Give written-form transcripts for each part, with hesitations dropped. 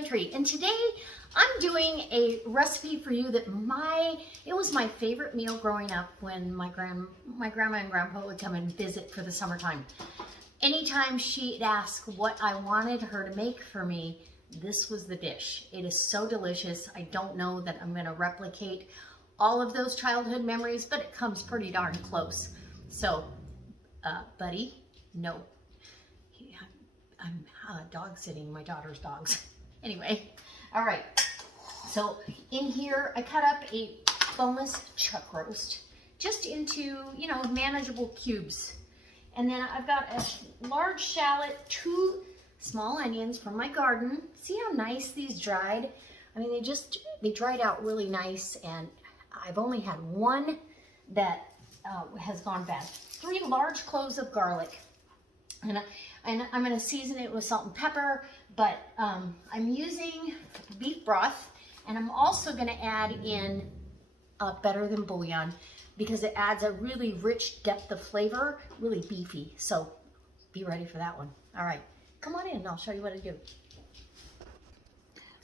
Pantry, and today I'm doing a recipe for you that it was my favorite meal growing up when my grandma and grandpa would come and visit for the summertime. Anytime she'd ask what I wanted her to make for me, this was the dish. It is so delicious. I don't know that I'm going to replicate all of those childhood memories, but it comes pretty darn close. So, buddy, no. I'm dog sitting my daughter's dogs. Anyway, all right. So in here, I cut up a boneless chuck roast just into, manageable cubes. And then I've got a large shallot, 2 small onions from my garden. See how nice these dried? I mean, they dried out really nice, and I've only had one that has gone bad. 3 large cloves of garlic. And I'm going to season it with salt and pepper, but I'm using beef broth, and I'm also going to add in Better Than Bouillon because it adds a really rich depth of flavor, really beefy. So be ready for that one. All right, come on in and I'll show you what I do.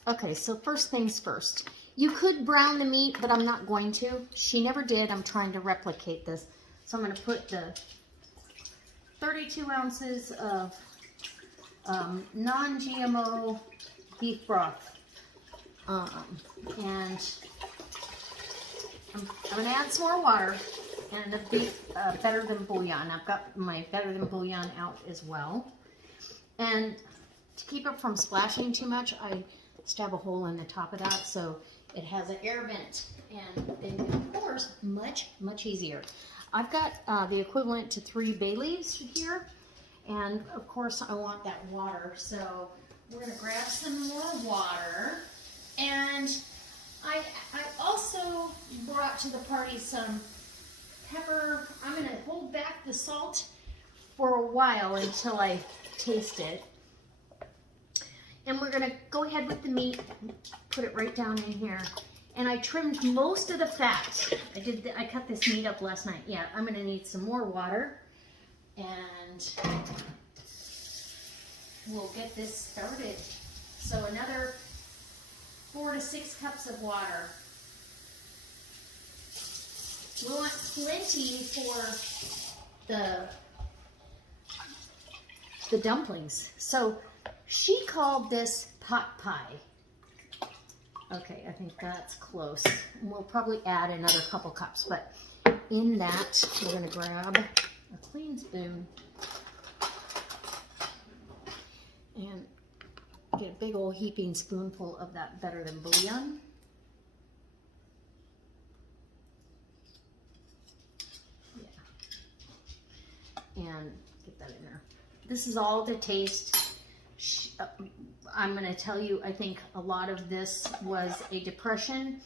Okay, so first things first. You could brown the meat, but I'm not going to. She never did. I'm trying to replicate this. So I'm going to put the 32 ounces of non-GMO beef broth. And I'm going to add some more water and the beef Better Than Bouillon. I've got my Better Than Bouillon out as well. And to keep it from splashing too much, I stab a hole in the top of that so it has an air vent. And then it pours much, much easier. I've got the equivalent to 3 bay leaves here, and of course I want that water, so we're going to grab some more water. And I also brought to the party some pepper. I'm going to hold back the salt for a while until I taste it. And we're going to go ahead with the meat, put it right down in here. And I trimmed most of the fat. I cut this meat up last night. Yeah, I'm gonna need some more water. And we'll get this started. So another 4 to 6 cups of water. We want plenty for the dumplings. So she called this pot pie. Okay, I think that's close. We'll probably add another couple cups, but in that, we're going to grab a clean spoon and get a big old heaping spoonful of that Better Than Bouillon. Yeah. And get that in there. This is all to taste. I'm going to tell you, I think a lot of this was a Depression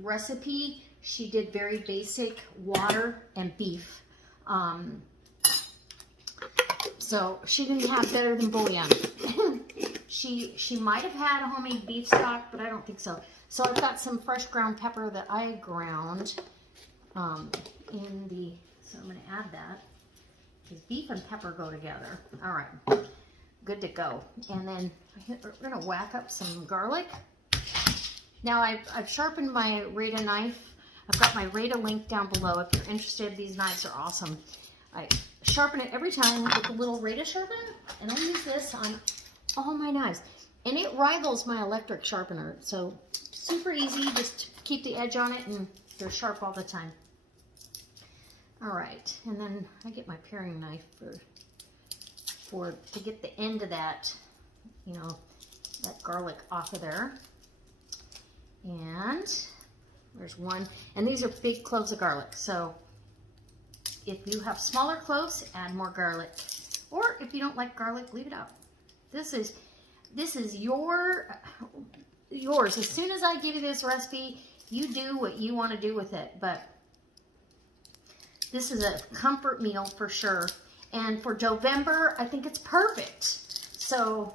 recipe. She did very basic water and beef. So she didn't have Better Than Bouillon. She might have had a homemade beef stock, but I don't think so. So I've got some fresh ground pepper that I ground so I'm going to add that because beef and pepper go together. All right. Good to go. And then we're going to whack up some garlic. Now I've sharpened my Rada knife. I've got my Rada link down below if you're interested. These knives are awesome. I sharpen it every time with a little Rada sharpener, and I use this on all my knives. And it rivals my electric sharpener. So super easy, just keep the edge on it and they're sharp all the time. All right, and then I get my paring knife to get the end of that, that garlic off of there. And there's one, and these are big cloves of garlic. So if you have smaller cloves, add more garlic. Or if you don't like garlic, leave it out. This is yours. As soon as I give you this recipe, you do what you want to do with it. But this is a comfort meal for sure. And for Doughvember, I think it's perfect. So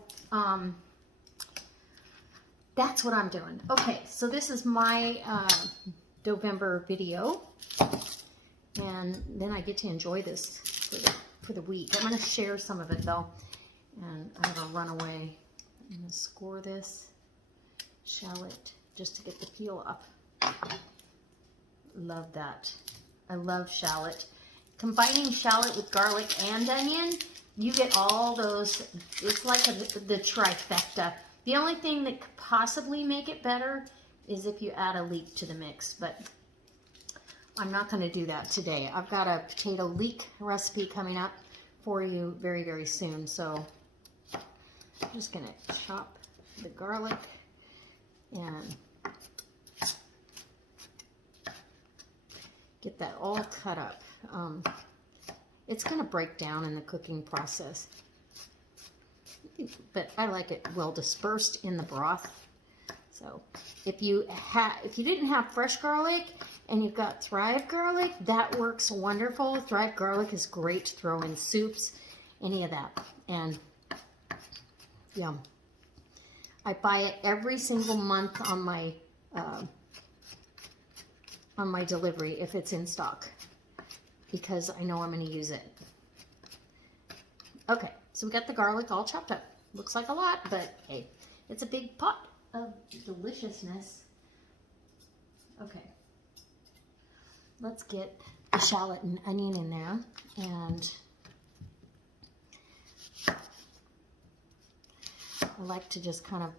that's what I'm doing. Okay, so this is my Doughvember video. And then I get to enjoy this for the week. I'm going to share some of it though. And I have a runaway I'm going to score this shallot just to get the peel off. Love that. I love shallot. Combining shallot with garlic and onion, you get all those. It's like the trifecta. The only thing that could possibly make it better is if you add a leek to the mix, but I'm not going to do that today. I've got a potato leek recipe coming up for you very, very soon. So I'm just going to chop the garlic and get that all cut up. It's going to break down in the cooking process, but I like it well dispersed in the broth. So if you didn't have fresh garlic and you've got Thrive garlic, that works wonderful. Thrive garlic is great to throw in soups, any of that. And yeah, I buy it every single month on my delivery if it's in stock, because I know I'm going to use it. Okay, so we got the garlic all chopped up. Looks like a lot, but hey, it's a big pot of deliciousness. Okay, let's get the shallot and onion in there, and I like to just kind of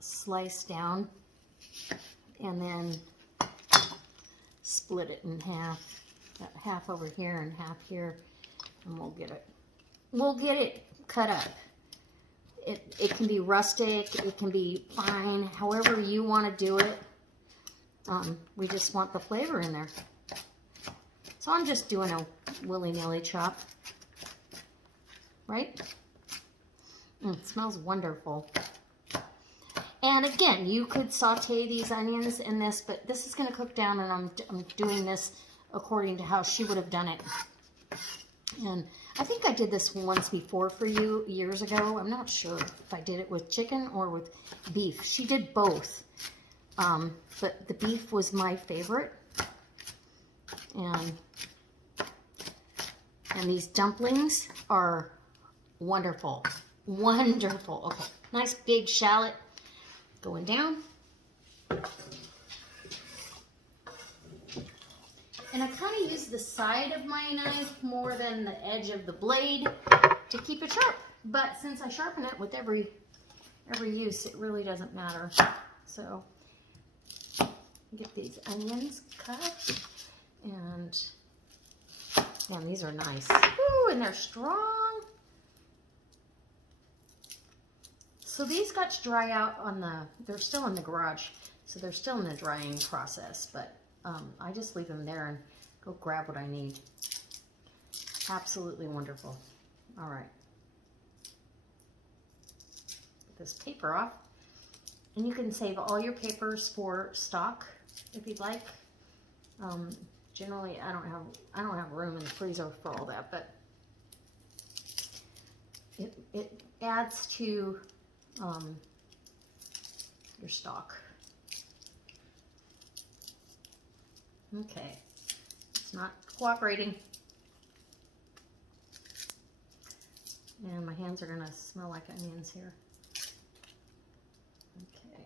slice down and then split it in half. Got half over here and half here, and we'll get it cut up. It can be rustic, it can be fine, however you want to do it. We just want the flavor in there. So I'm just doing a willy-nilly chop, right? It smells wonderful. And again, you could saute these onions in this, but this is going to cook down, and I'm doing this according to how she would have done it. And I think I did this once before for you years ago. I'm not sure if I did it with chicken or with beef. She did both, but the beef was my favorite. And these dumplings are wonderful, wonderful. Okay, nice big shallot going down. And I kind of use the side of my knife more than the edge of the blade to keep it sharp. But since I sharpen it with every use, it really doesn't matter. So get these onions cut, and man, these are nice. Ooh, and they're strong. So these got to dry out they're still in the garage, so they're still in the drying process, but I just leave them there and go grab what I need. Absolutely wonderful. All right. Get this paper off. And you can save all your papers for stock if you'd like. Generally, I don't have room in the freezer for all that, but it adds to your stock. Okay, it's not cooperating. And my hands are gonna smell like onions here. Okay.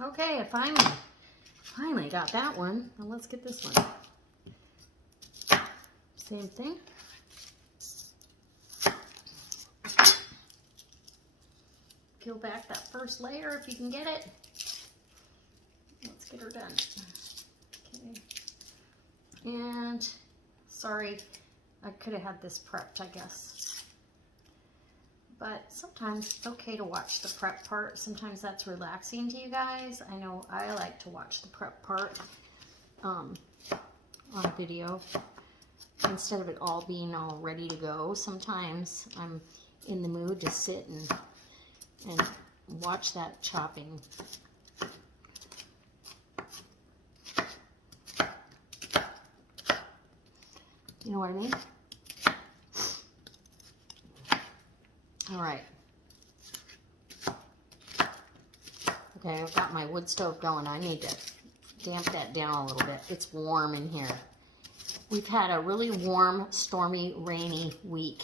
Okay, I finally got that one. Now let's get this one. Same thing. Peel back that first layer if you can get it. Let's get her done. Okay. And sorry, I could have had this prepped, I guess. But sometimes it's okay to watch the prep part. Sometimes that's relaxing to you guys. I know I like to watch the prep part on video instead of it all being all ready to go. Sometimes I'm in the mood to sit and watch that chopping. You know what I mean? All right. Okay, I've got my wood stove going. I need to damp that down a little bit. It's warm in here. We've had a really warm, stormy, rainy week.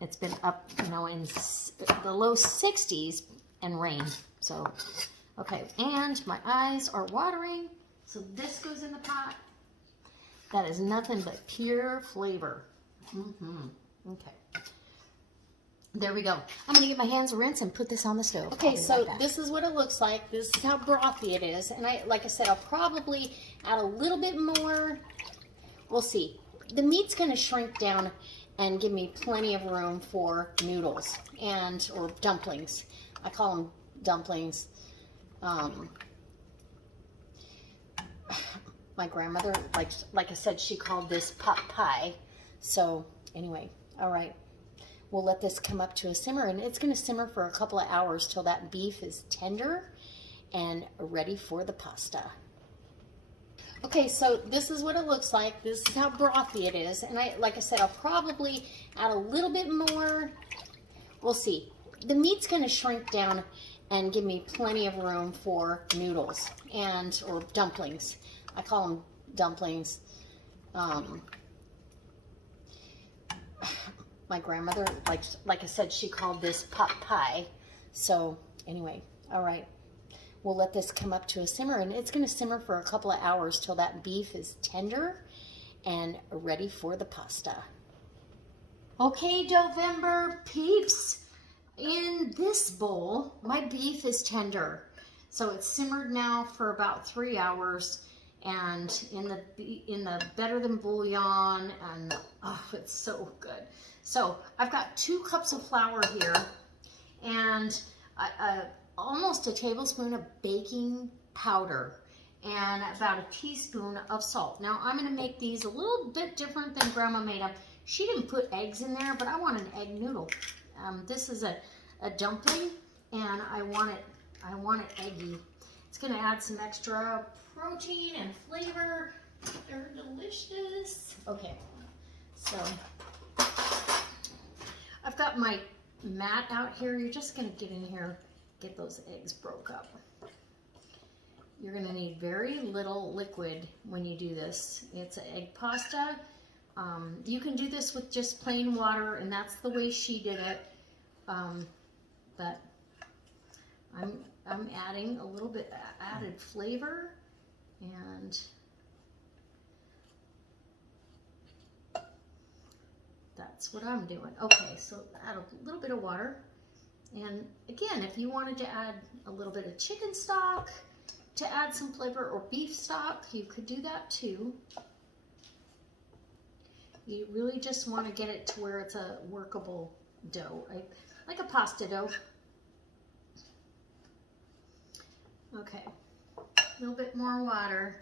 It's been up, you know, in the low 60s and rain. So, okay, and my eyes are watering. So this goes in the pot. That is nothing but pure flavor. Okay. There we go. I'm going to get my hands rinsed and put this on the stove. Okay, so this is what it looks like. This is how brothy it is. And like I said, I'll probably add a little bit more. We'll see. The meat's going to shrink down and give me plenty of room for noodles or dumplings. I call them dumplings. My grandmother, like I said, she called this pot pie. So anyway, all right. We'll let this come up to a simmer, and it's going to simmer for a couple of hours till that beef is tender and ready for the pasta. Okay, so this is what it looks like. This is how brothy it is. And like I said, I'll probably add a little bit more. We'll see. The meat's going to shrink down and give me plenty of room for noodles or dumplings. I call them dumplings. My grandmother, like I said, she called this pot pie. So anyway, all right. We'll let this come up to a simmer, and it's going to simmer for a couple of hours till that beef is tender and ready for the pasta. Okay, Doughvember peeps, in this bowl, my beef is tender. So it's simmered now for about 3 hours, and in the better than bouillon, and oh, it's so good. So I've got 2 cups of flour here, and almost a tablespoon of baking powder, and about a teaspoon of salt. Now I'm going to make these a little bit different than Grandma made them. She didn't put eggs in there, but I want an egg noodle. This is a dumpling, and I want it eggy. It's going to add some extra protein and flavor. They're delicious. Okay, so I've got my mat out here. You're just going to get in here, get those eggs broke up. You're going to need very little liquid when you do this. It's an egg pasta. You can do this with just plain water, and that's the way she did it. But I'm adding a little bit added flavor, and that's what I'm doing. Okay, so add a little bit of water. And again, if you wanted to add a little bit of chicken stock to add some flavor, or beef stock, you could do that too. You really just want to get it to where it's a workable dough, like a pasta dough. Okay, a little bit more water.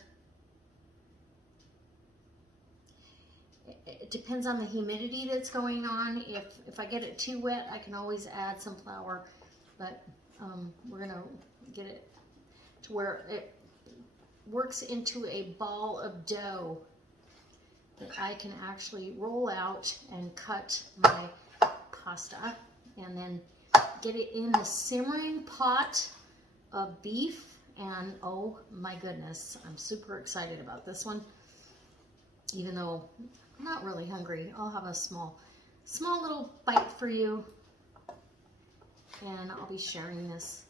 It depends on the humidity that's going on. If I get it too wet, I can always add some flour, but we're gonna get it to where it works into a ball of dough that I can actually roll out and cut my pasta, and then get it in the simmering pot of beef. And oh my goodness, I'm super excited about this one, even though I'm not really hungry. I'll have a small little bite for you, and I'll be sharing this.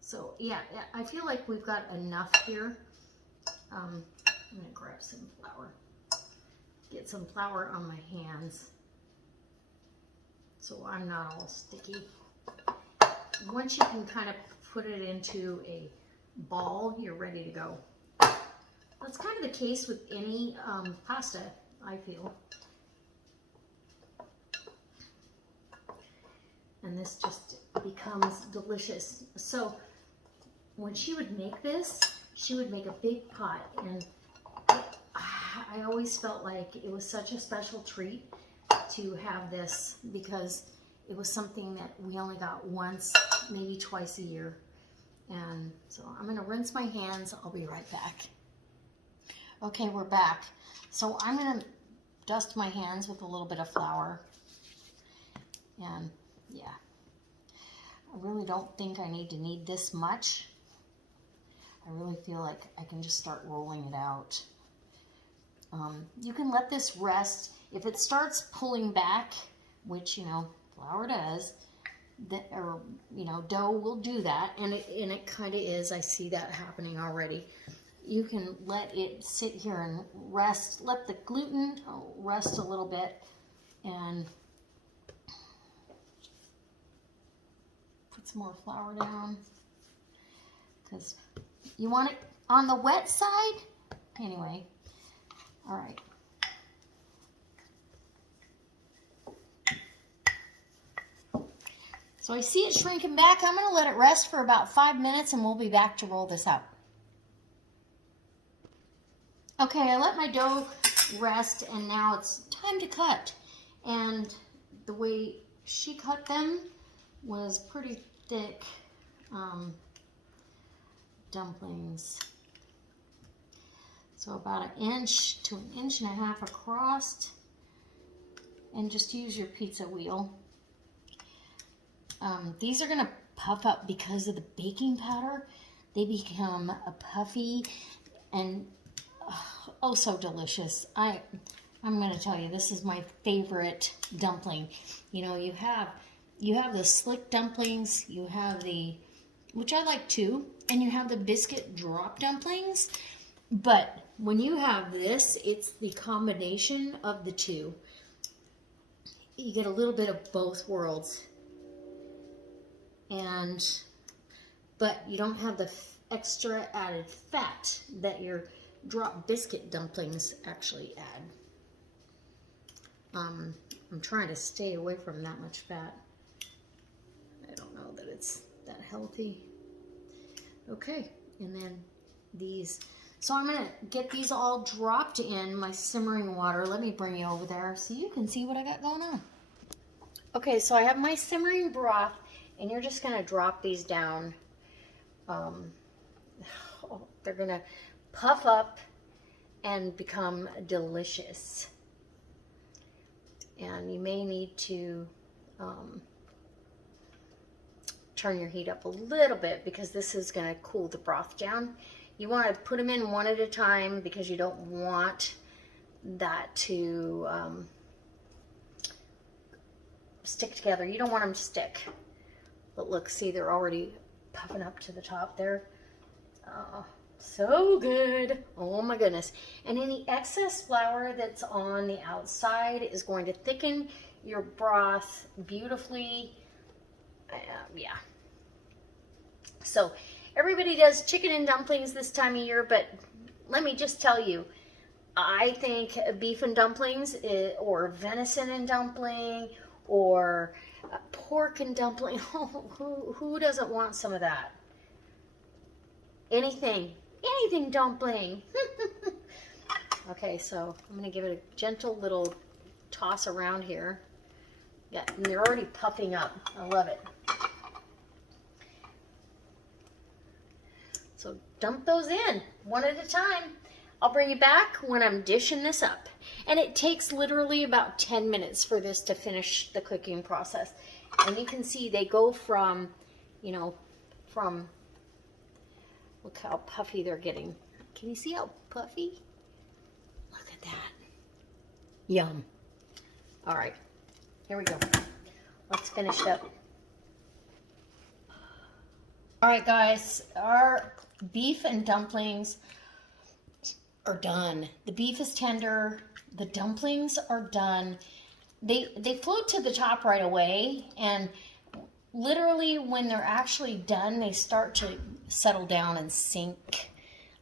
So yeah, I feel like we've got enough here. I'm gonna grab some flour, get some flour on my hands so I'm not all sticky. Once you can kind of put it into a ball, you're ready to go. That's kind of the case with any pasta, I feel. And this just becomes delicious. So when she would make this, she would make a big pot, and I always felt like it was such a special treat to have this, because it was something that we only got once, maybe twice a year. And so I'm gonna rinse my hands. I'll be right back. Okay, we're back. So I'm gonna dust my hands with a little bit of flour. And yeah, I really don't think I need this much. I really feel like I can just start rolling it out. You can let this rest. If it starts pulling back, which, you know, flour does, that, or, you know, dough will do that, and it kind of is. I see that happening already. You can let it sit here and rest. Let the gluten rest a little bit, and put some more flour down, because you want it on the wet side. Anyway, all right. So I see it shrinking back. I'm going to let it rest for about 5 minutes, and we'll be back to roll this out. Okay, I let my dough rest, and now it's time to cut. And the way she cut them was pretty thick dumplings. So about 1 inch to 1.5 inches across. And just use your pizza wheel. These are going to puff up because of the baking powder. They become a puffy and oh so delicious. I'm going to tell you, this is my favorite dumpling. You know, you have the slick dumplings, you have the, which I like too, and you have the biscuit drop dumplings. But when you have this, it's the combination of the two. You get a little bit of both worlds. But you don't have the extra added fat that your drop biscuit dumplings actually add. I'm trying to stay away from that much fat. I don't know that it's that healthy. Okay, and then these. So I'm going to get these all dropped in my simmering water. Let me bring you over there so you can see what I got going on. Okay, so I have my simmering broth, and you're just going to drop these down. They're going to puff up and become delicious. And you may need to turn your heat up a little bit, because this is going to cool the broth down. You want to put them in one at a time, because you don't want that to stick together. You don't want them to stick. But look, see, they're already puffing up to the top there. So good. Oh my goodness. And any excess flour that's on the outside is going to thicken your broth beautifully. Yeah. So everybody does chicken and dumplings this time of year, but let me just tell you, I think beef and dumplings or venison and dumpling or pork and dumpling. Who doesn't want some of that? Anything dumpling. Okay, so I'm going to give it a gentle little toss around here. Yeah, and they're already puffing up. I love it. So dump those in one at a time. I'll bring you back when I'm dishing this up. And it takes literally about 10 minutes for this to finish the cooking process. And you can see they go from, you know, look how puffy they're getting. Can you see how puffy? Look at that. Yum. All right, here we go. Let's finish it up. All right, guys, our beef and dumplings are done. The beef is tender. The dumplings are done. They float to the top right away, and literally when they're actually done, they start to settle down and sink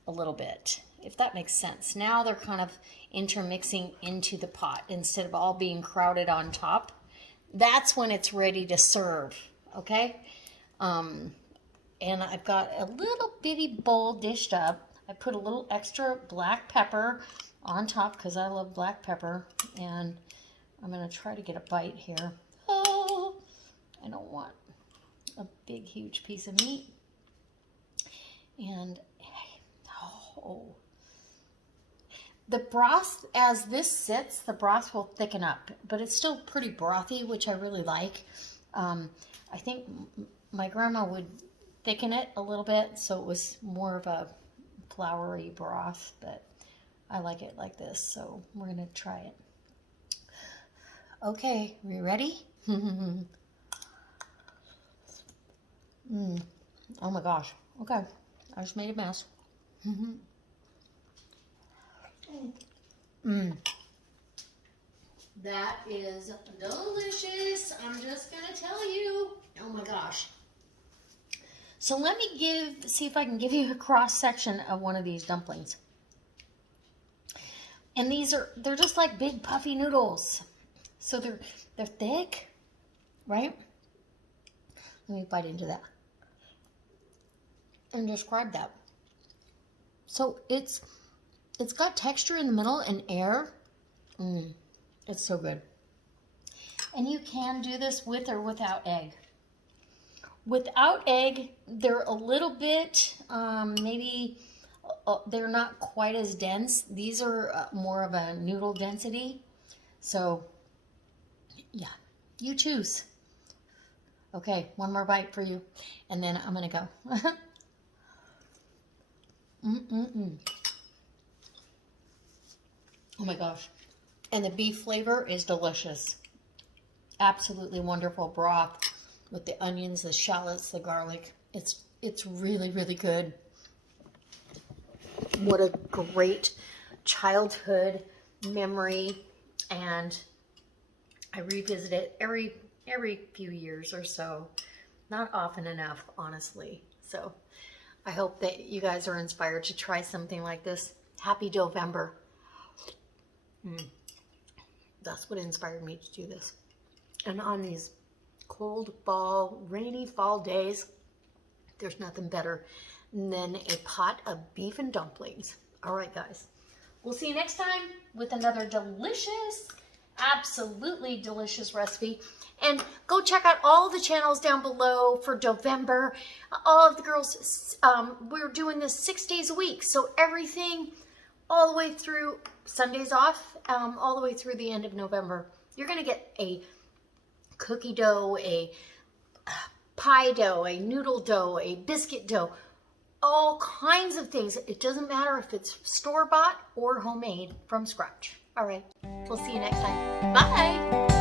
a little bit, if that makes sense. Now they're kind of intermixing into the pot instead of all being crowded on top. That's when it's ready to serve, okay? And I've got a little bitty bowl dished up. I put a little extra black pepper on top because I love black pepper, and I'm going to try to get a bite here. Oh, I don't want a big, huge piece of meat. And, oh, the broth, as this sits, the broth will thicken up, but it's still pretty brothy, which I really like. I think my grandma would thicken it a little bit, so it was more of a floury broth, but I like it like this, so we're gonna try it. Okay, are you ready? Oh my gosh. Okay, I just made a mess. That is delicious. I'm just gonna tell you. Oh my gosh. So let me see if I can give you a cross section of one of these dumplings. And they're just like big puffy noodles. So they're thick, right? Let me bite into that and describe that. So it's got texture in the middle and air. It's so good. And you can do this with or without egg. Without egg, they're a little bit, maybe they're not quite as dense. These are more of a noodle density. So, yeah, you choose. Okay, one more bite for you, and then I'm gonna go. Oh my gosh. And the beef flavor is delicious. Absolutely wonderful broth with the onions, the shallots, the garlic. It's really, really good. What a great childhood memory, and I revisit it every few years or so. Not often enough, honestly. So I hope that you guys are inspired to try something like this. Happy Doughvember. That's what inspired me to do this. And on these cold fall, rainy fall days, there's nothing better than a pot of beef and dumplings. All right, guys. We'll see you next time with another delicious, absolutely delicious recipe. And go check out all the channels down below for Doughvember. All of the girls, we're doing this 6 days a week. So everything all the way through, Sundays off, all the way through the end of November. You're going to get a cookie dough, a pie dough, a noodle dough, a biscuit dough, all kinds of things. It doesn't matter if it's store-bought or homemade from scratch. All right, we'll see you next time. Bye.